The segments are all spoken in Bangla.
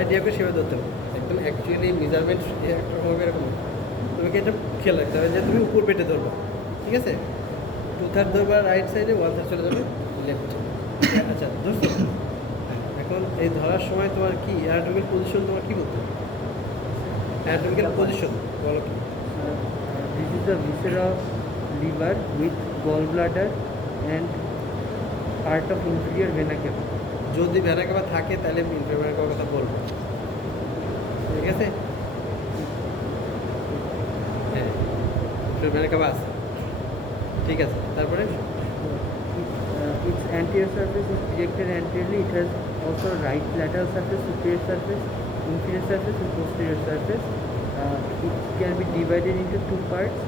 আইডিয়া করে সেভাবে ধরতে হবে। একদম অ্যাকচুয়ালি মেজারমেন্ট একটা হবে এরকম না। তোমাকে এটা খেয়াল রাখতে হবে যে তুমি উপর পেটে ধরবা, ঠিক আছে? 2/3 ধরবা রাইট সাইডে, 1/3 চলে যাবে লেফটে। আচ্ছা ধরছো? এখন এই ধরার সময় তোমার কি অ্যানাটমিক্যাল পজিশন তোমার কী বলতে হবে? অ্যানাটমিক্যাল পজিশন বলো কি? This is the viscera liver with gallbladder and part of inferior vena cava. যদি ভেনা কাবা থাকে তাহলে ভেনা কাবার কথা বলবো, ঠিক আছে? হ্যাঁ, ভেনা কাবা আছে, ঠিক আছে। তারপরে Its anterior surface is projected anteriorly. It has also right lateral surface, superior surface, inferior surface, and posterior surface. It can be divided into two parts: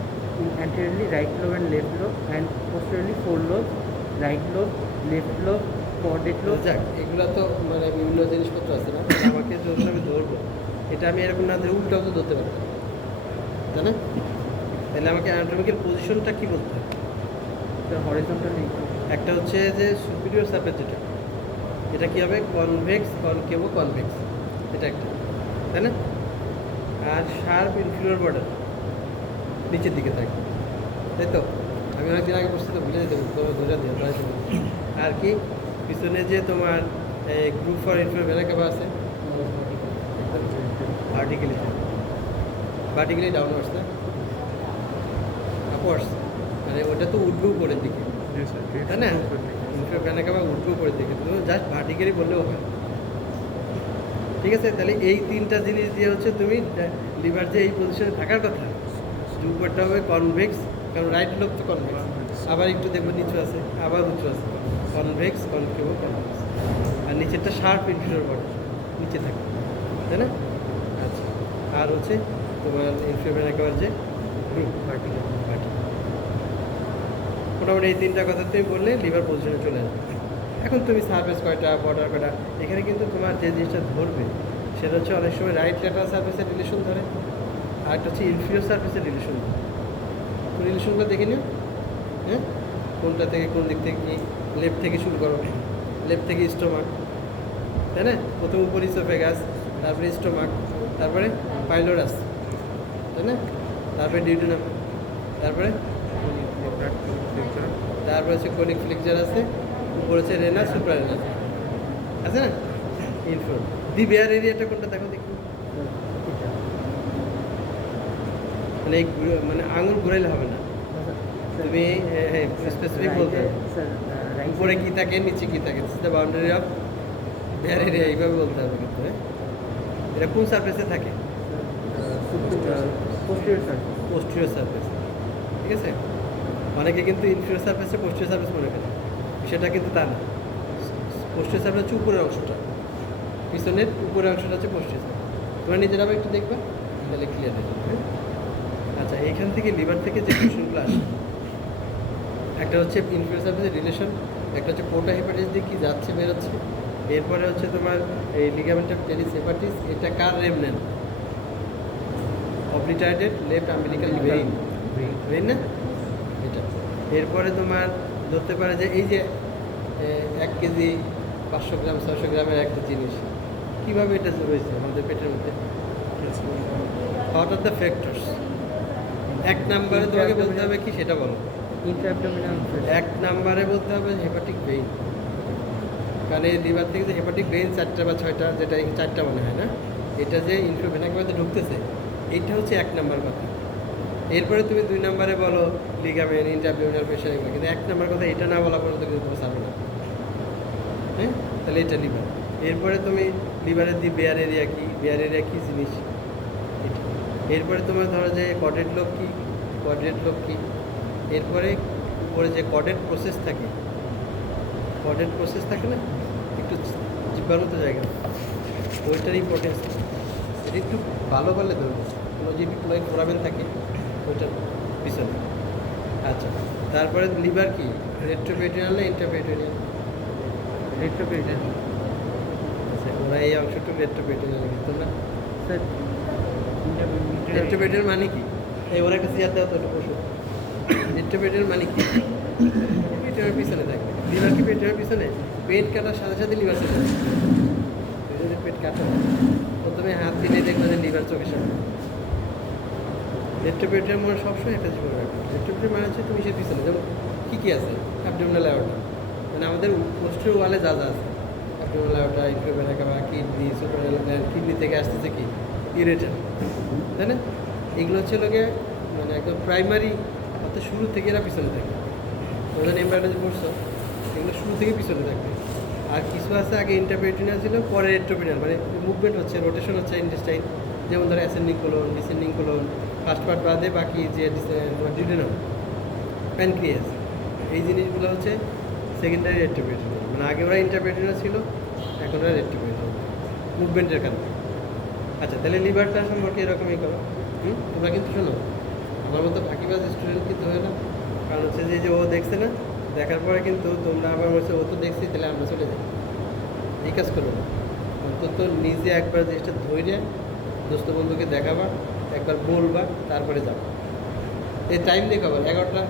in anteriorly right lobe and left lobe, and posteriorly four lobes: right lobe, left lobe, caudate lobe. যাক, এগুলো তো মানে বিভিন্ন জিনিসপত্র আছে না, আমাকে যখন আমি ধরবো এটা আমি এরকম না ধরে উল্টাও তো ধরতে পারবো, তাই না? তাহলে আমাকে অ্যানাটমিক্যাল পজিশনটা কী বলতে হবে? The horizontal equal. একটা হচ্ছে যে সুপিরিয়র সারফেস যেটা, এটা কী হবে? কনভেক্স, কনকেভো, কনভেক্স, এটা একটা, তাই না? আর শার্প ইনফিরিয়র বর্ডার নিচের দিকে থাকে, তাই তো? আমি অনেকদিন আগে বসতে তো ভুলে যেতে তোমার বোঝা দিয়ে প্রায় সময়। আর কি পিছনে যে তোমার group for inferior vena CAVA আছে, ভার্টিক্যালি ভার্টিক্যালি ডাউনওয়ার্ডস না আপওয়ার্ডস, মানে ওটা তো উঠবেও উপরের দিকে, তাই না? ইনফিরিয়র ভেনা কাভা উঠবেও উপরের দিকে, তুমি জাস্ট ভার্টিক্যালি বললেও হয়, ঠিক আছে? তাহলে এই তিনটা জিনিস দিয়ে হচ্ছে তুমি লিভার যে এই পজিশনে থাকার কথা, উপরটা হবে কনভেক্স, কারণ রাইট লোব তো কনভেক্স, আবার একটু দেখবো নিচু আছে, আবার উঁচু আছে, কনভেক্স, কনকেভো, কনভেক্স, আর নিচেরটা শার্প ইনফিরিয়র বর্ডার নিচে থাকে, তাই না? আচ্ছা, আর হচ্ছে তোমার ইনফিরিয়র ভেনা কাভার যে গ্রুপ ভার্টিক্যাল, মোটামুটি এই তিনটা কথা তুমি বললে লিভার পজিশনে চলে আসবে। এখন তুমি সারফেস কয়টা, বর্ডার কয়টা, এখানে কিন্তু তোমার যে জিনিসটা ধরবে সেটা হচ্ছে অনেক সময় রাইট ল্যাটারাল সারফেসের রিলেশন ধরে, আর একটা হচ্ছে ইনফিরিয়র সারফেসের রিলেশন ধরে। তো রিলেশনটা দেখে নিও, হ্যাঁ, কোনটা থেকে কোন দিক থেকে কি। লেফট থেকে শুরু করো, লেফট থেকে স্টোমাক, তাই না? প্রথম উপর ইসোফেগাস, তারপরে স্টোমাক, তারপরে পাইলোরাস, তাই না? তারপরে ডিউডেনাম, তারপরে হচ্ছে কোনিক ফ্লেকচার আছে, উপর হচ্ছে রেনা, সুপ্রারেনাল আছে না? ইনফ্রন্ট দি বেয়ার এরিয়াটা কোনটা দেখো দেখি, মানে এই মানে আঙুল ঘুরাইলে হবে না, তুমি স্পেসিফিক বলতে হবে উপরে কী থাকে, নিচে কী থাকে, the boundary of bare area, এইভাবে বলতে হবে কিন্তু। এটা কোন সারফেসে থাকে? পোস্টেরিয়র সারফেস, ঠিক আছে? অনেকে কিন্তু ইনফিরিয়র সারফেসে পোস্টেরিয়র সারফেস মনে করে, সেটা কিন্তু তা না। পোস্টেরিয়র সারফেস হচ্ছে উপরের অংশটা, পিছনের উপরের অংশটা হচ্ছে পোস্টেরিয়র সারফেস। তোমরা নিজেরা একটু দেখবা, তাহলে ক্লিয়ার হয়ে যাবে, হ্যাঁ? আচ্ছা, এইখান থেকে লিভার থেকে যে কোশ্চেনগুলো আসে, একটা হচ্ছে ইনফিরিয়র সারফেসের রিলেশন, একটা হচ্ছে পোর্টা হেপাটিস দিয়ে কী যাচ্ছে বেরোচ্ছে, এরপরে হচ্ছে তোমার এই লিগামেন্ট অফ টেরিস হেপাটিস, এটা কার remnant? অবলিটারেটেড left umbilical vein, vein না এটা। এরপরে তোমার ধরতে পারে যে এই যে 1 কেজি 500 গ্রাম 600 গ্রামের একটা জিনিস, কীভাবে এটা রয়েছে আমাদের পেটের মধ্যে? What are the factors? 1 নম্বরে তোমাকে বলতে হবে কি সেটা বলো। 1 নম্বরে বলতে হবে হেপাটিক ভেইন, কারণ এই লিভার থেকে যে হেপাটিক ভেইন 4টা বা 6টা, যেটা 4টা মনে হয় না, এটা যে ইনফিরিয়র ভেনা কাভাতে ঢুকতেছে, এইটা হচ্ছে 1 নম্বর কথা। এরপরে তুমি 2 নম্বরে বলো লিগামেন্ট, ইন্টারভিউনাল প্রেশার, এগুলো, কিন্তু 1 নম্বর কথা এটা না বলা পর্যন্ত কিন্তু তুমি ছাড়বে না, হ্যাঁ? তাহলে এটা লিভার। এরপরে তুমি লিভারের দি বেয়ার এরিয়া কী, বেয়ার এরিয়া কী জিনিস এটা। এরপরে তোমার ধরো যে কডেড লোব কী, কডেড লোব কী। এরপরে উপরে যে কডেড প্রসেস থাকে, কডেড প্রসেস থাকে না একটু জিব্বার মতো জায়গা, ওইটার ইম্পর্টেন্স এটা একটু ভালো পারলে ধরবো। কোনো যদি ফোরামেন থাকে ওইটার পিছনে। আচ্ছা, তারপরে লিভার কি রেট্রোপেরিটোনিয়াল না ইন্টারপেরিটোনিয়াল? Retroperineal. আচ্ছা, ওরা এই অংশটুকু রেট্রোপেরিটোনিয়াল লিখতো না। Sir, রেট্রোপেরিটোনিয়াল মানে কি? এই ওরা একটা চেয়ার দেওয়া তো একটা পশু। রেট্রোপেরিটোনিয়াল মানে কি? পেটের পিছনে থাকে। লিভার কি পেটের পিছনে? পেট কাটার সাথে সাথে লিভার চলে যায়। পেট কাটো না, প্রথমে হাত দিলে দেখবে যে লিভার চোখের সামনে। রেট্রোপেটের মনে সবসময় একটা জীবন রাখবে। রেট্রোপেটের মানে হচ্ছে তুমি সে পিছনে, যেমন কী আছে অ্যাবডোমিনাল অ্যাওর্টা, মানে আমাদের পোস্টের ওয়ালে যা যা আছে, অ্যাবডোমিনাল অ্যাওর্টা, ইনফ্লুয়েবল একেবারে কিডনি, সুপারনাল গ্ল্যান্ড, কিডনি থেকে আসতেছে কি ইউরেটার, তাই না? এগুলো হচ্ছে লোকে মানে একদম প্রাইমারি, অর্থাৎ শুরু থেকে এরা পিছনে থাকে। ওদের এমব্রায়োলজি পড়ছো, এগুলো শুরু থেকে পিছনে থাকবে। আর কিছু আছে আগে ইন্টারপেরিটোনিয়াল ছিল, পরে রেট্রোপেরিনাল, মানে মুভমেন্ট হচ্ছে, রোটেশন হচ্ছে ইন্টেস্টাইন, যেমন ধরো ascending colon, descending colon, first part বাদে বাকি যে ডিউডেনাম, প্যানক্রিয়াস, এই জিনিসগুলো হচ্ছে সেকেন্ডারি রেট্রোপেরিটোনিয়াল। মানে আগে ওরা ইন্টারপেরিটোনিয়াল ছিল, এখন ওরা রেট্রোপেরিটোনিয়াল, মুভমেন্টের কারণে। আচ্ছা, তাহলে লিভারটা সম্পর্কে এরকমই করো। তোমরা কিন্তু শোনো, আমার মতো ফাঁকিবাজ স্টুডেন্ট কিন্তু হয় না। কারণ হচ্ছে যে ও দেখছে না, দেখার পরে কিন্তু তোমরা আবার বলছে ও তো দেখছি, তাহলে আমরা চলে যাই, এই কাজ করবো না। অন্তত নিজে একবার জিনিসটা ধৈর্য দোস্ত বন্ধুকে দেখাবা, একবার বলবা, তারপরে যাবা। এই টাইম দেখাবার 11টা,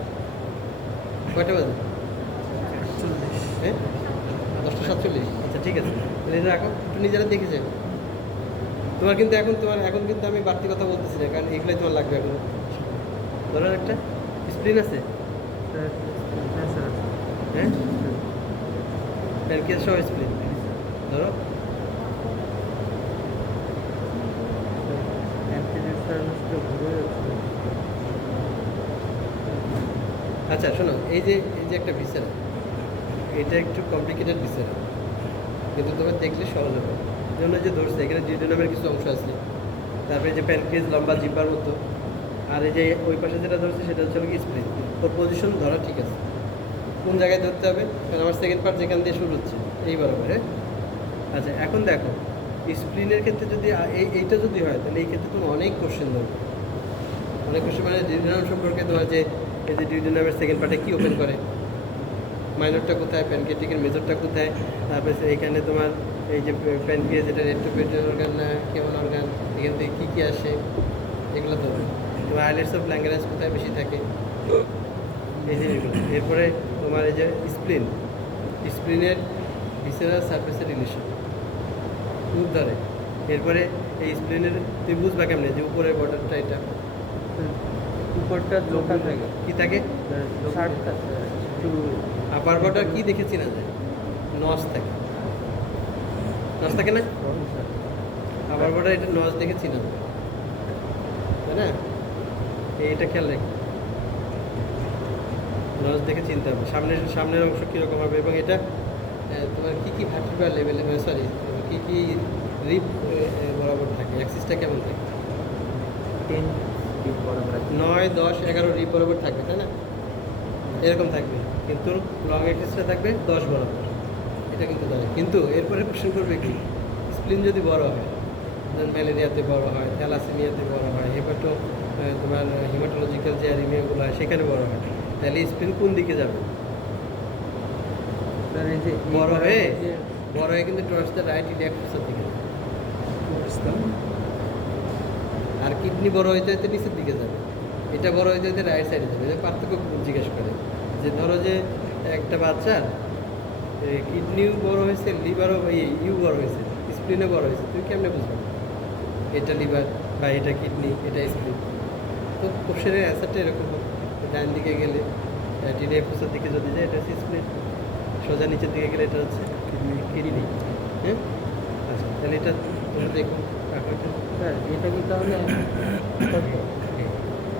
কয়টা বাজে? হ্যাঁ, 10:47। আচ্ছা ঠিক আছে, তাহলে এটা রাখো, একটু নিজেরা দেখে যাবে। তোমার কিন্তু এখন কিন্তু আমি বাড়তি কথা বলতেছি না, কারণ এগুলোই তোমার লাগবে এখন। ধরো একটা স্প্রিন আছে, হ্যাঁ, প্যানক্রিয়াস সহ স্প্রিন ধরো। আচ্ছা শোনো, এই যে একটা ভিসেরা, এটা একটু কমপ্লিকেটেড ভিসেরা, কিন্তু তোমার দেখলে সহজ হবে। যেমন যে ধরছে এখানে ডিউডেনামের কিছু অংশ আছে, তারপরে যে প্যানক্রিয়াস লম্বা জিব্বার মতো, আর এই যে ওই পাশে যেটা ধরছে সেটা হচ্ছে কি স্প্রিন। ওর পজিশন ধরা ঠিক আছে, কোন জায়গায় ধরতে হবে? কারণ আমার সেকেন্ড পার্ট যেখান দিয়ে শুরু হচ্ছে এই বরাবর। আচ্ছা এখন দেখো, স্প্রিনের ক্ষেত্রে যদি এইটা যদি হয়, তাহলে এই ক্ষেত্রে তুমি অনেক কোশ্চেন ধরবে, অনেক কোশ্চেন, মানে ডিউডেনাম সম্পর্কে তোমার যে এই যে ডিউডেনামের সেকেন্ড পার্টে কী ওপেন করে, মাইনরটা কোথায়, প্যানক্রিয়াটিকের মেজরটা কোথায়, তারপরে এখানে তোমার এই যে প্যানক্রিয়াস, যেটা রেট্রোপেরিটোনিয়াল অর্গান না কেমন অর্গান, এখান থেকে কী কী আসে, এগুলো তো তোমার আইলেটস অফ ল্যাঙ্গারাইজ কোথায় বেশি থাকে, এই জিনিসগুলো। এরপরে তোমার এই যে স্প্লিনের ভিসেরাল সারফেসের রিলেশন খুব ধরে। এরপরে এই স্প্লিনের তুমি বুঝবা কেমনে যে উপরের বর্ডারটা, এটা উপরটা লোকাল থাকে, কী থাকে, আপার বর্ডার কী দেখেছি না যায়, নস থাকে, নস থাকে না, আপার বর্ডার এটা নস দেখেছি না, তাই না? এইটা খেয়াল রেখে নস দেখে চিনতে হবে সামনের অংশ কীরকম হবে, এবং এটা তোমার কী কী ভার্টিব্রাল লেভেলে, সরি কী কী রিপ বরাবর থাকে, অ্যাক্সিসটা কেমন থাকে, 10 feet বরাবর, 9, 10, 11 রিপ বরাবর থাকবে, তাই না? এরকম থাকবে, কিন্তু লং অ্যাক্সিসটা থাকবে 10 বরাবর, এটা কিন্তু জানে। কিন্তু এরপরে কোশ্চেন করবে কি, স্প্লিন যদি বড় হয়, যেমন ম্যালেরিয়াতে বড় হয়, থ্যালাসেমিয়াতে বড় হয়, তোমার হিমাটোলজিক্যাল যে অ্যানিমিয়াগুলো হয় সেখানে বড় হয়, তাহলে স্প্লিন কোন দিকে যাবে? বড় হয়ে কিন্তু টুয়ার্ডস দ্য রাইট ইলিয়াক ফোসার দিকে যাবে। আর কিডনি বড় হইতে হইতে নিচের দিকে যাবে, এটা বড় হইতে হইতে রাইট সাইডে যাবে। এটা পার্থক্য জিজ্ঞেস করে যে ধরো যে একটা বাচ্চার কিডনিও বড় হয়েছে, লিভারও ইউ বড় হয়েছে, স্প্লিনও বড় হয়েছে, তুই কেমনে বুঝবি এটা লিভার বা এটা কিডনি, এটা স্প্লিন? তো কোশ্চেনের অ্যান্সারটা এরকম হবে, ডান দিকে গেলে টিলিয়াক ফোসার দিকে যদি যায় এটা হচ্ছে স্প্লিন, সোজা নিচের দিকে গেলে এটা হচ্ছে কিডনি। হ্যাঁ, আচ্ছা তাহলে এটা তোমরা দেখো, স্যার এটা কি তাহলে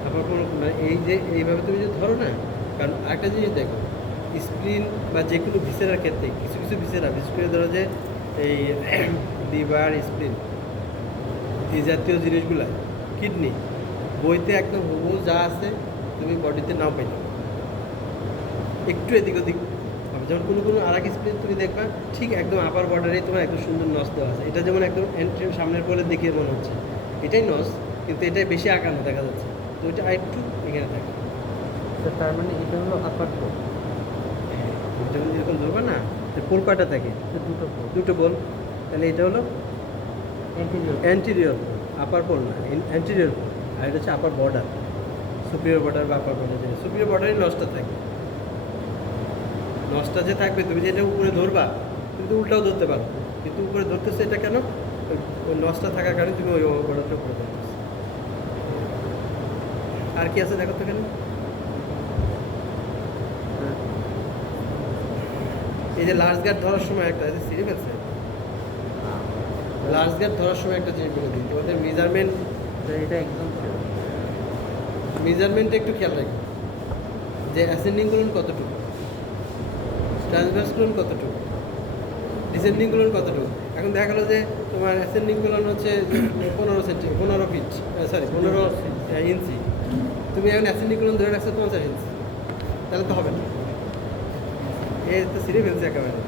আবার কোনো এই যে এইভাবে তুমি যদি ধরো না, কারণ আরেকটা জিনিস দেখো, স্প্লিন বা যে কোনো ভিসেরার ক্ষেত্রে কিছু কিছু ভিসেরা, বিশেষ করে ধরো যে এই লিভার, স্প্লিন, এই জাতীয় জিনিসগুলা, কিডনি, বইতে একদম হুবহু যা আছে তুমি বডিতে নাও পাইতে, একটু এদিক ওদিক হবে। যেমন কোনো আর এক স্প্লিন তুমি দেখবা ঠিক একদম আপার বর্ডারেই তোমার একদম সুন্দর নস দেওয়া আছে, এটা যেমন একদম সামনের কোলের দিকে মনে হচ্ছে এটাই নস, কিন্তু এটাই বেশি আঁকানো দেখা যাচ্ছে, তো এটা আরেকটু এখানে থাকে। তার মানে এটা হলো আপার পোল, যেমন যেরকম ধরবা না, পোল কয়টা থাকে, দুটো পোল, তাহলে এটা হলো অ্যান্টিরিয়র, আপার পোল না, অ্যান্টিরিয়র পোল, আর এটা হচ্ছে আপার বর্ডার, সুপিরিয়র বর্ডার বা আপার বর্ডার, যেটা সুপিরিয়র বর্ডারই নসটা থাকে। নসটা যে থাকবে তুমি যেটা উপরে ধরবা, কিন্তু উল্টাও ধরতে পারো, কিন্তু উপরে ধরতেছে এটা কেন, ওই নসটা থাকার কারণে তুমি ওই অর্ডারটা করে দেবে। আর কি আছে দেখো তো এখানে। এই যে লার্জ গার্ড ধরার সময় একটা সিঁড়ি ফেলছে, লার্জ গার্ড ধরার সময় একটা জিনিস বলে দিই, তোমাদের মেজারমেন্ট, এটা একদম মেজারমেন্টটা একটু খেয়াল রাখবে যে অ্যাসেন্ডিং কোলন কতটুকু, ট্রান্সভার্স কোলন কতটুকু, ডিসেন্ডিং কোলন কতটুকু। এখন দেখা গেলো যে তোমার অ্যাসেন্ডিং কোলন হচ্ছে 15 ফিট, সরি 15 ইঞ্চি, তুমি এখন অ্যাসেন্ডিং কোলন ধরে রাখছো 50 ইঞ্চি, তাহলে তো হবে না, এই তো সিঁড়ি ফেলছে একেবারে।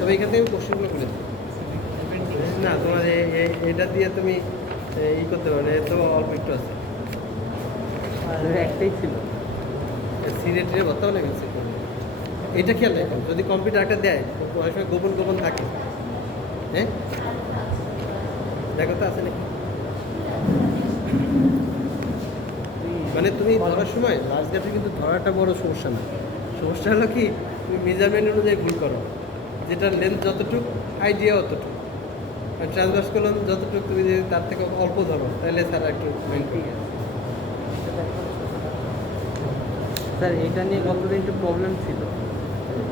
তবে এখান থেকে আমি কোশ্চেনগুলো খুলে দিই না, তোমার এটা দিয়ে তুমি ই করতে পারো, এর তো অল্প একটু আছে, একটাই ছিল। সিঁড়ে টিরে ভর্তা হলে গেছে। এটা খেয়াল রাখো, যদি কম্পিউটারটা দেয় অনেক সময় গোপন গোপন থাকে, হ্যাঁ দেখো তো আছে নাকি। মানে তুমি ধরার সময় লাস্ট গার্ডে কিন্তু ধরাটা বড় সমস্যা না, সমস্যা হলো কি তুমি মেজারমেন্ট অনুযায়ী ভুল করো, যেটা লেন্থ যতটুকু আইডিয়া অতটুকু, আর ট্রান্সভার্স করলাম যতটুকু তুমি যদি তার থেকে অল্প ধরো তাহলে স্যার একটু মাইন্ড করে গেছে। স্যার এটা নিয়ে কতদিন একটু প্রবলেম ছিল,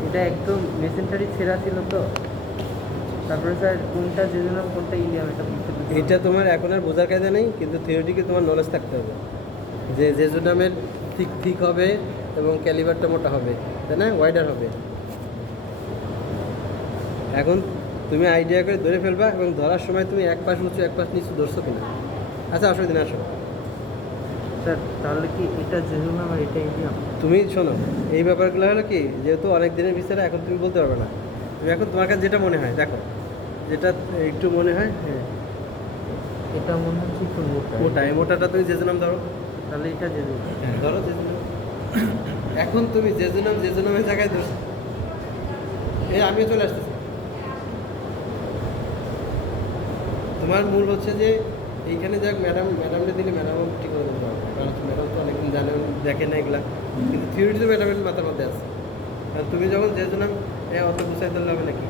এটা একদম মেসেন্টারি ছেঁড়া ছিল তো, তারপরে স্যার কোনটা জেজুনাম কোনটা ইলিয়াম এটা বুঝতে পারছি। এটা তোমার এখন আর বোঝার কায়দা নেই, কিন্তু থিওরিটিকে তোমার নলেজ থাকতে হবে যে জেজুনামের ঠিক হবে এবং ক্যালিবারটা মোটা হবে, তাই না, ওয়াইডার হবে। এখন তুমি আইডিয়া করে ধরে ফেলবা এবং ধরার সময় তুমি এক পাশ উঁচু এক পাশ নিচু ধরছো কিনা। আচ্ছা অসুবিধা না, আসো স্যার তাহলে কি এটা জেজুনাম আর এটা ইলিয়াম? তুমি শোনো, এই ব্যাপারগুলো হলো কি যেহেতু অনেক দিনের ভিতরে এখন তুমি বলতে পারবে না, তুমি এখন তোমার কাছে যেটা মনে হয় দেখো, যেটা একটু মনে হয়, হ্যাঁ এটা মনে হচ্ছে একটু মোটা। মোটা, এই মোটাটা তুমি জেজুনাম ধরো, তাহলে এটা জেজুনাম। হ্যাঁ ধরো জেজুনাম। এখন তুমি জেজুনামের জায়গায় ধরছো, আমিও চলে আসতেছি। তোমার মূল হচ্ছে যে এইখানে যাক ম্যাডামকে দিলে ম্যাডামও ঠিক করে দিতে পারবে, কারণ ম্যাডাম তো অনেকদিন জানেন দেখে না এগুলা, কিন্তু থিওরি তো ম্যাডামের মাথার মধ্যে আছে। আর তুমি যখন জেজুনাম অত গুছাই ধরলে হবে নাকি,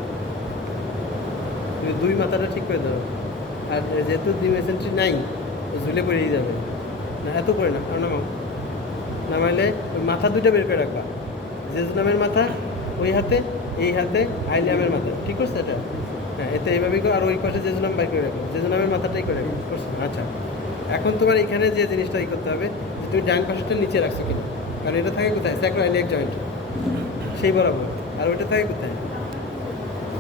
তুমি দুই মাথাটা ঠিক করে ধরো। আর যেহেতু ডিমেসেন্ট্রি নাই ঝুলে পড়েই যাবে না, এত করে না নামাইলে মাথা দুটো বের করে রাখবা, জেজুনামের মাথা ওই হাতে, এই হাতে আইলিয়ামের মাথা, ঠিক করছে এটা, হ্যাঁ এতে এইভাবেই করো। আর ওই পাশে জেজুনাম বাই করে রাখো, জেজুনামের মাথাটাই করে রাখো, করছো? আচ্ছা এখন তোমার এখানে যে জিনিসটা ই করতে হবে যে তুমি ডান পাশটা নিচে রাখছো কিনা, কারণ এটা থাকে কোথায়, স্যাক্রোইলিয়াক জয়েন্ট সেই বরাবর, আর ওইটা থাকে কোথায়,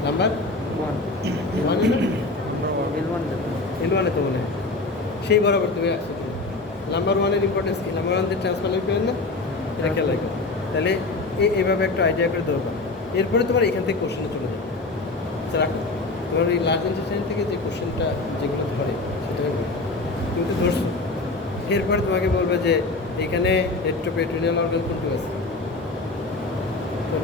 নাম্বার ওয়ান L1 L1 তো মনে হয় সেই বরাবর তুমি রাখছো কিনা। নাম্বার ওয়ানের ইম্পর্টেন্স কি, নাম্বার ওয়ান দিয়ে ট্রান্সফার করেন না, এটা খেয়াল রাখো। তাহলে এইভাবে একটা আইডিয়া করে ধরবা, এরপরে তোমার এখান থেকে কোশ্চেনে চলে যাবে। আচ্ছা রাখো, তোমার ওই লার্জ ইন্টেস্টাইন থেকে যে কোশ্চেনটা যেগুলো ধরে সেটা কিন্তু ধরছো, এরপরে তোমাকে বলবে যে এখানে রেট্রোপেট্রিনিয়াল অর্গান কোনটু আছে,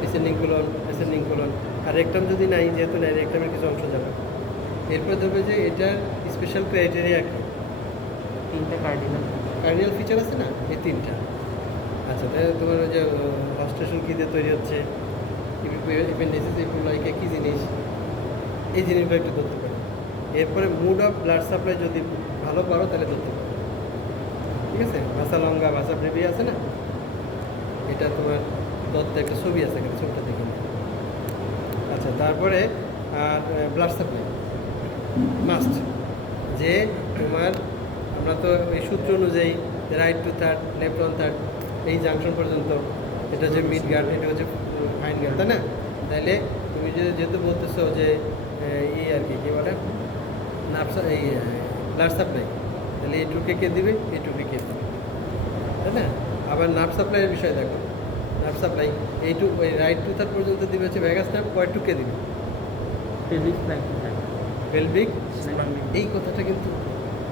ডিসেন্ডিং কোলন, অ্যাসেন্ডিং কোলন, আর রেকটাম যদি নাই, যেহেতু নাই রেকটামের কিছু অংশ যাবে। এরপর ধরবে যে এটার স্পেশাল ক্রাইটেরিয়া কি, তিনটে কার্ডিনাল ফিচার আছে না, এই তিনটা। আচ্ছা তাহলে তোমার ওই যে অস্ট্রেশন কী দিয়ে তৈরি হচ্ছে, এপেন্ডিসিস এপুলাইকে কী জিনিস, এই জিনিসগুলো একটু ধরতে পারো। এরপরে মুড অফ ব্লাড সাপ্লাই যদি ভালো পারো তাহলে ধরতে পারো, ঠিক আছে। ভাষা লঙ্গা, ভাষা ব্রেবি আছে না, এটা তোমার দত্ত একটা ছবি আছে, একটা ছবিটা দেখে নিও। আচ্ছা তারপরে আর ব্লাড সাপ্লাই মাস্ট, যে তোমার আমরা তো এই সূত্র অনুযায়ী right two third, left one third, এই জাংশন পর্যন্ত এটা হচ্ছে মিড গার্ড, এটা হচ্ছে ফাইন গার্ড, তাই না। তাহলে তুমি যেহেতু বলতেছো যে এই আর কি কী বলে নার্ভ, এই ব্লাড সাপ্লাই, তাহলে এইটুকে কে দিবে, এইটুকে কে দিবে, তাই না। আবার নার্ভ সাপ্লাইয়ের বিষয় দেখো, নার্ভ সাপ্লাই এইটুক ওই রাইট টু থার্ড পর্যন্ত দিবে হচ্ছে ভ্যাগাস নার্ভ, কয়টুকে দিবে পেলভিক। এই কথাটা কিন্তু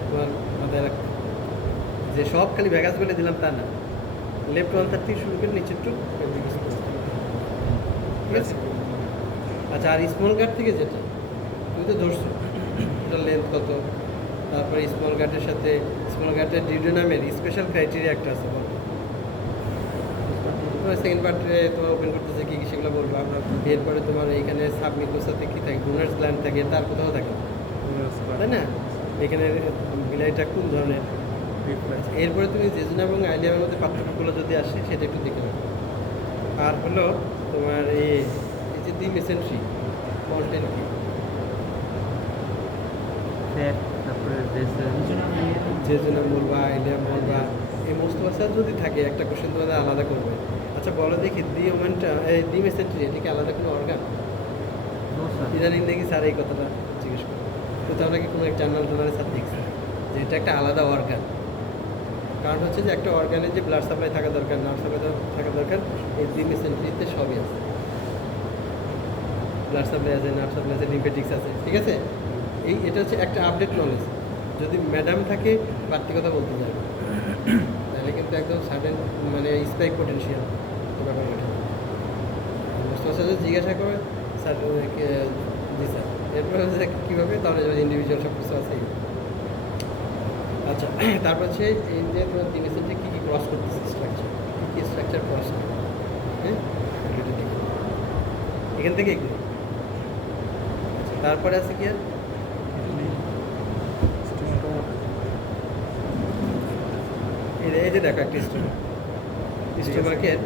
তোমার মাথায় রাখতে, যে সব খালি ভ্যাগাস বলে দিলাম তা না, লেফট ওয়ান থার্ড থেকে শুরু করে নিচের টু পেলভিক, ঠিক আছে। আচ্ছা আর স্মল গার্ড থেকে যেটা তুমি তো ধরছো, এটার লেন্থ কত, তারপরে স্মল গার্ডের সাথে স্মল গার্ডের ডিউডেনামের স্পেশাল ক্রাইটেরিয়া একটা আছে, বলো তোমার সেকেন্ড পার্টে তোমার ওপেন করতেছে কী কী সেগুলো বলবো আমরা। এরপরে তোমার এইখানে সাবমিকোসাতে কী থাকে, ডোনার্স গ্ল্যান্ড থাকে, তার কোথাও থাকে তাই না? এখানে বিলাইটা কোন ধরনের। এরপরে তুমি জেজুনা এবং আইলিয়ামের মধ্যে পার্থক্যগুলো যদি আসে সেটা একটু দেখে নাও। আর হলো তোমার এই যে দি মেসেন্ট্রি মল্টেন কি ফ্যাট, তারপরে জেজুনা বলবা, আইলিয়াম বলবা, এই মোস্তফা যদি থাকে একটা কোশ্চেন তোমাদের আলাদা করবে। আচ্ছা বলো দেখি দি ওমেনটা এই দি মেসেন্ট্রি এটা কি আলাদা কোনো অর্গান? ইদানিং দেখি স্যার এই কথাটা জিজ্ঞেস করো, তো আমরা কি কোনো এক জার্নাল টার্নালে স্যার দেখছি যে এটা একটা আলাদা অর্গান। কারণ হচ্ছে যে একটা অর্গানের যে ব্লাড সাপ্লাই থাকা দরকার, নার্ভ সাপ্লাই থাকা দরকার, এই দি মেসেন্ট্রিতে সবই আছে। ব্লাড সাপ্লাই আছে, নার্ভ সাপ্লাই আছে, লিম্ফেটিক্স আছে, ঠিক আছে। এটা হচ্ছে একটা আপডেট নলেজ। যদি ম্যাডাম থাকে বাড়তি কথা বলতে যাবে তাহলে কিন্তু একদম সাডেন মানে স্পাইক পোটেনশিয়াল ব্যাপার ওঠে। মোস্তফা স্যার যদি জিজ্ঞাসা করে স্যার জি স্যার, এরপরে হচ্ছে কীভাবে তাহলে ইন্ডিভিজুয়াল সব কিছু আছে। আচ্ছা তারপর হচ্ছে এই যে তোমার তিন এসেন্টে কী কী ক্রস করতেছে স্ট্রাকচার, কী স্ট্রাকচার ক্রস করে, হ্যাঁ এটা দেখি এখান থেকে এগুলো। আচ্ছা তারপরে আছে কি আর এই যে দেখো একটা স্টোমাকের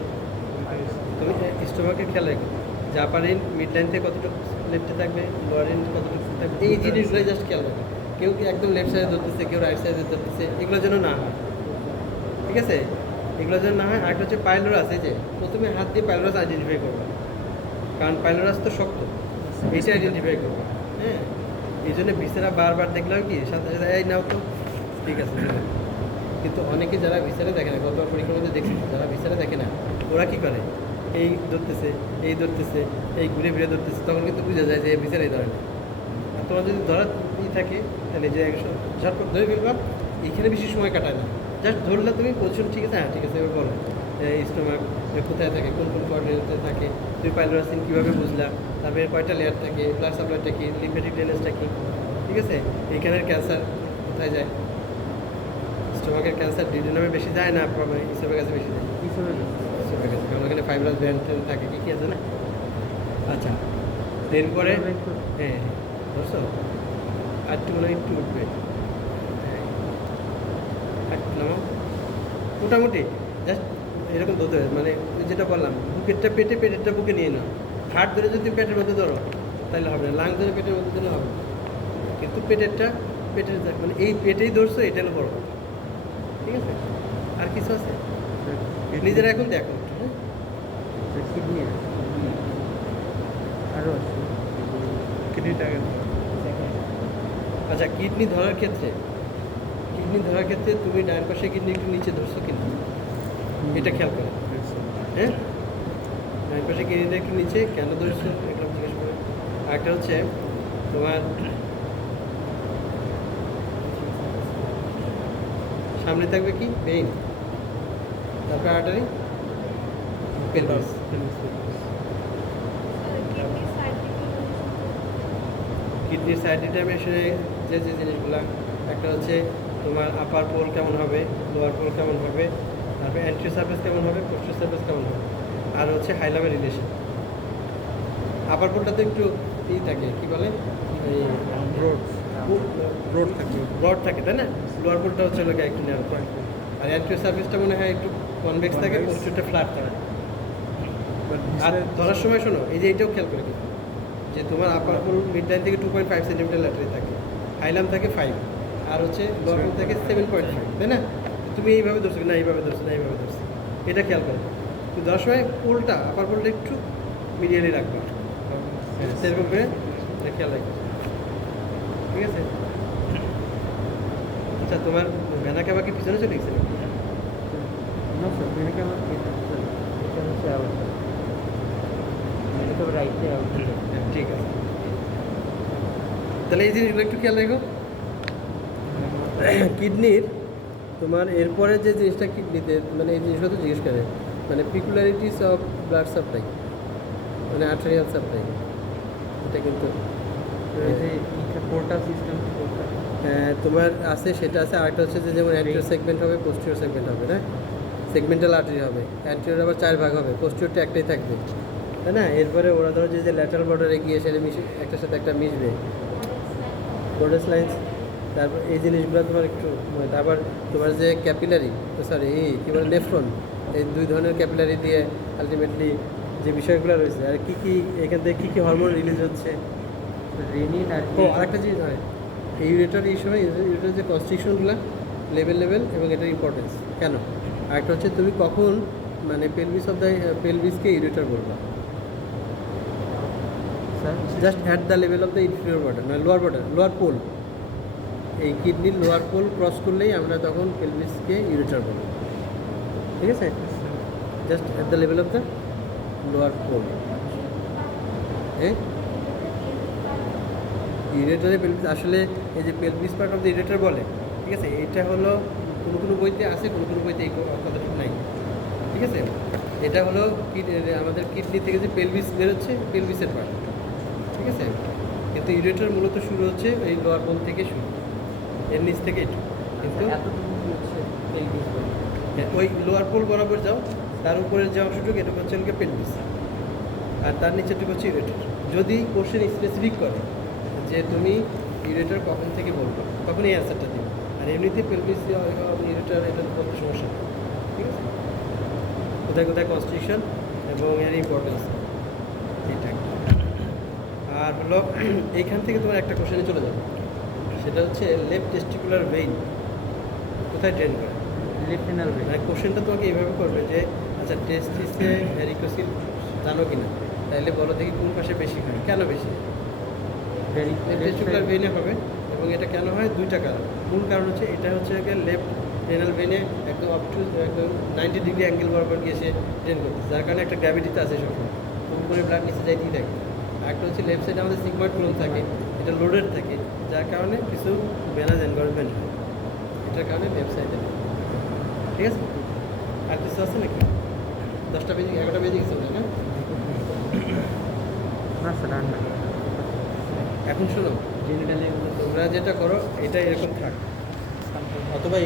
তুমি স্টোমাকের খেয়াল রাখো যে আপার এন্ড মিড লাইন থেকে কতটুকু লেফটে থাকবে, লোয়ার এন্ড কতটুকু থাকবে, এই জিনিসগুলোই জাস্ট খেয়াল রাখো। কেউ কি একদম লেফট সাইডে ধরতেছে, কেউ রাইট সাইডে ধরতেছে, এগুলো যেন না হয়, ঠিক আছে। এগুলো যেন না হয়। আরেকটা হচ্ছে পাইলোরাস, এই যে প্রথমে হাত দিয়ে পাইলোরাস আইডেন্টিফাই করবে, কারণ পাইলোরাস তো শক্ত, এইটা আইডেন্টিফাই করবে, হ্যাঁ। এই জন্য ভিসেরা বারবার দেখলাম কি সাথে সাথে এই নাও তো, ঠিক আছে। কিন্তু অনেকে যারা ভিসারে দেখে না, গত পরীক্ষার মধ্যে দেখছি যারা ভিসারে দেখে না, ওরা কী করে এই ধরতেছে, এই ধরতেছে, এই ঘুরে ফিরে ধরতেছে, তখন কিন্তু বোঝা যায় যে ভিসারে ধরে না। আর তোমার যদি ধরা থাকে তাহলে যে ঝটপট ধরে ফেলবা, এইখানে বেশি সময় কাটায় না, জাস্ট ধরলে তুমি পজিশন ঠিক আছে, হ্যাঁ ঠিক আছে, এবার বলো স্টোমাক কোথায় থাকে, কোন কোন কোঅর্ডিনেটে থাকে, তুমি পাইলোরাসিন কীভাবে বুঝলা, তারপরে কয়টা লেয়ার থাকে, ব্লাড সাপ্লাইটা কি, লিম্ফেটিক ড্রেনেজটা কি, ঠিক আছে। এইখানের ক্যান্সার কোথায় যায়, স্টোমাকের ক্যান্সার ডিডেনামে বেশি যায় না, ইসবের কাছে বেশি যায়, ইসবের কাছে, কারণ ওখানে ফাইব্রাস ব্যান্ড থাকে, কী কী আছে না। আচ্ছা এরপরে হ্যাঁ বুঝছো, আর একটু মনে হয় একটু উঠবে, হ্যাঁ একটু নামাও, মোটামুটি জাস্ট এরকম ধরতে হবে। মানে যেটা বললাম বুকেরটা পেটে, পেটেরটা বুকে নিয়ে নাও। হাত ধরে যদি পেটের মধ্যে ধরো তাহলে হবে না, লাং ধরে পেটের মধ্যে দিলে হবে, কিন্তু পেটেরটা পেটের মানে এই পেটেই ধরছো, এটা হলো বড় কথা, ঠিক আছে। আর কিছু আছে নিজেরা এখন দেখো, কিডনি আরও আছে, কিডনিটা আচ্ছা কিডনি ধরার ক্ষেত্রে তুমি ডান পাশে কিডনি একটু নিচে ধরছো কিনা এটা খেয়াল করো, হ্যাঁ। ডান পাশে কিডনিটা একটু নিচে কেন ধরছো এটা জিজ্ঞেস করে। আরেকটা হচ্ছে তোমার সামনে থাকবে কি ভেইন, তারপর আর্টারি, পেলভাস। কিডনির সাইড ডিটারমিনেশনে যে যে জিনিসগুলো, একটা হচ্ছে তোমার আপার পোল কেমন হবে, লোয়ার পোল কেমন হবে, তারপরে অ্যান্টিরিয়র সারফেস কেমন হবে, পোস্টেরিয়র সারফেস কেমন হবে, আর হচ্ছে হাইলামের রিলেশন। আপার পোলটাতে একটু থাকে কী বলে এই ব্রড থাকে তাই না, লোয়ার পোলটা হচ্ছে লোকে একটু নেওয়ার পর, আর অ্যান্টিরিয়র সারফেসটা মনে হয় একটু কনভেক্স থাকে, পোস্টেরিয়রটা ফ্ল্যাট থাকে। আর ধরার সময় শোনো এই যে এইটাও খেয়াল করে কিন্তু যে তোমার আপার পোল মিড লাইন থেকে 2.5 সেন্টিমিটার ল্যাটারে থাকে, হাইলাম থাকে 5, আর হচ্ছে লোয়ার পোল থাকে 7.5, তাই না। তুমি এইভাবে ধরছো না, এইভাবে ধরছো না, এইভাবে ধরছো, এটা খেয়াল করো। কিন্তু ধরার সময় পোলটা আপার পোলটা একটু মিডিয়ালি রাখবে, সেরকম করে এটা খেয়াল রাখবে, ঠিক আছে। আচ্ছা তোমার ভেনা ক্যাবা কি পিছনে চলে গেছে নাকি? না স্যার, মেনে কেমন এটা হচ্ছে আউট, মেনে কেবল রাইটে আউট, ঠিক আছে। তাহলে এই জিনিসগুলো একটু খেয়াল রাখো। কিডনির তোমার এরপরে যে জিনিসটা কিডনিতে মানে এই জিনিসগুলো তো জিজ্ঞেস করে, মানে পিকুলারিটিস অফ ব্লাড সাপ্লাই, মানে আর্টেরিয়াল সাপ্লাই, এটা কিন্তু পোর্টাল সিস্টেম তোমার আছে, সেটা আছে। আরেকটা হচ্ছে যে যেমন অ্যান্টিরিয়র সেগমেন্ট হবে, পোস্টিরিয়র সেগমেন্ট হবে, না সেগমেন্টাল আর্টারি হবে, অ্যান্টিরিয়র আবার 4 ভাগ হবে, পোস্টিরিয়রটা একটাই থাকবে, তাই না। এরপরে ওরা ধরো যে ল্যাটারাল বর্ডারে গিয়ে সেটা একটার সাথে একটা মিশবে, বোর্ডাস লাইন্স, তারপর এই জিনিসগুলো তোমার একটু তারপর তোমার যে ক্যাপিলারি, সরি এই কী বলে নেফ্রন, এই দুই ধরনের ক্যাপিলারি দিয়ে আলটিমেটলি যে বিষয়গুলো রয়েছে আর কী কী এখান থেকে কী কী হরমোন রিলিজ হচ্ছে। রেনিন আর ও আরেকটা জিনিস হয়, এই ইউরেটার এই সময় ইউরেটার যে কনস্ট্রিকশনগুলো লেভেল এবং এটার ইম্পর্টেন্স কেন। আরেকটা হচ্ছে তুমি কখন মানে পেলভিস অফ দ্য পেলভিসকে ইউরেটার বলবা, sir just at the level of the inferior border মানে লোয়ার পোল, এই কিডনির লোয়ার পোল ক্রস করলেই আমরা তখন পেলভিসকে ইউরেটার বলবো, ঠিক আছে, just at the level of the lower pole. হ্যাঁ, ইউরেটারে পেলভিস আসলে এই যে pelvis part of the ureter বলে, ঠিক আছে, এটা হলো কোনো কোনো বইতে আছে, কোনো কোনো বইতে এই কথাটা নাই, ঠিক আছে। এটা হলো আমাদের কিডনি থেকে যে পেলভিস বেরোচ্ছে, পেলভিসের পার্ট, ঠিক আছে, কিন্তু ইউরেটার মূলত শুরু হচ্ছে এই লোয়ার পোল থেকে শুরু, এর নিচ থেকে একটু, কিন্তু এতটুকু হচ্ছে পেলভিস বলে। ওই লোয়ার পোল বরাবর যাও, তার উপরের যে অংশটুকু এটা হচ্ছে পেলভিস, আর তার নিচেরটুকু হচ্ছে ইউরেটার। যদি কোশ্চেন স্পেসিফিক করে যে তুমি ইউরেটার কখন থেকে বলবো, তখন এই অ্যান্সারটা দিবে। আর এমনিতে পেলভিস ইউরেটার এটা বলতে সমস্যা নেই, ঠিক আছে। কোথায় কোথায় কনস্ট্রিকশন এবং এর ইম্পর্টেন্স এটা। আর হলো এইখান থেকে তোমার একটা কোশ্চেনে চলে যাবে, সেটা হচ্ছে লেফট টেস্টিকুলার ভেইন কোথায় ড্রেন করে। লেফটেনাল ভেন। মানে কোশ্চেনটা তোমাকে এইভাবে করবে যে আচ্ছা টেস্টিসে ভ্যারিকোসিল জানো কি না, তাইলে বলো দেখি কোন পাশে বেশি হয়, কেন বেশি। টেস্টিকুলার ভেইনে হবে, এবং এটা কেন হয় দুইটা কারণ। মূল কারণ হচ্ছে এটা হচ্ছে লেফট রেনাল ভেইনে একদম আপ টু একদম 90 ডিগ্রি অ্যাঙ্গেল বরাবর গিয়ে সে ড্রেন করতেছে, যার কারণে একটা গ্র্যাভিটিতে আছে সবসময়, তো উপরে ব্লাড নিচে যাইতেই থাকে। আরেকটা হচ্ছে লেফট সাইডে আমাদের সিগময়েড কোলন থাকে, এটা লোডেড থাকে, যার কারণে কিছু ভেনাস এনভায়রনমেন্ট হয়, এটার কারণে লেফট সাইডে। ঠিক আছে, আর কিছু আছে নাকি? 10টা বেজে 11টা বেজে গেছে না? না স্যার আর না। এখন শোনো, জেনিটালে তোমরা যেটা করো এটা এরকম থাক, অথবা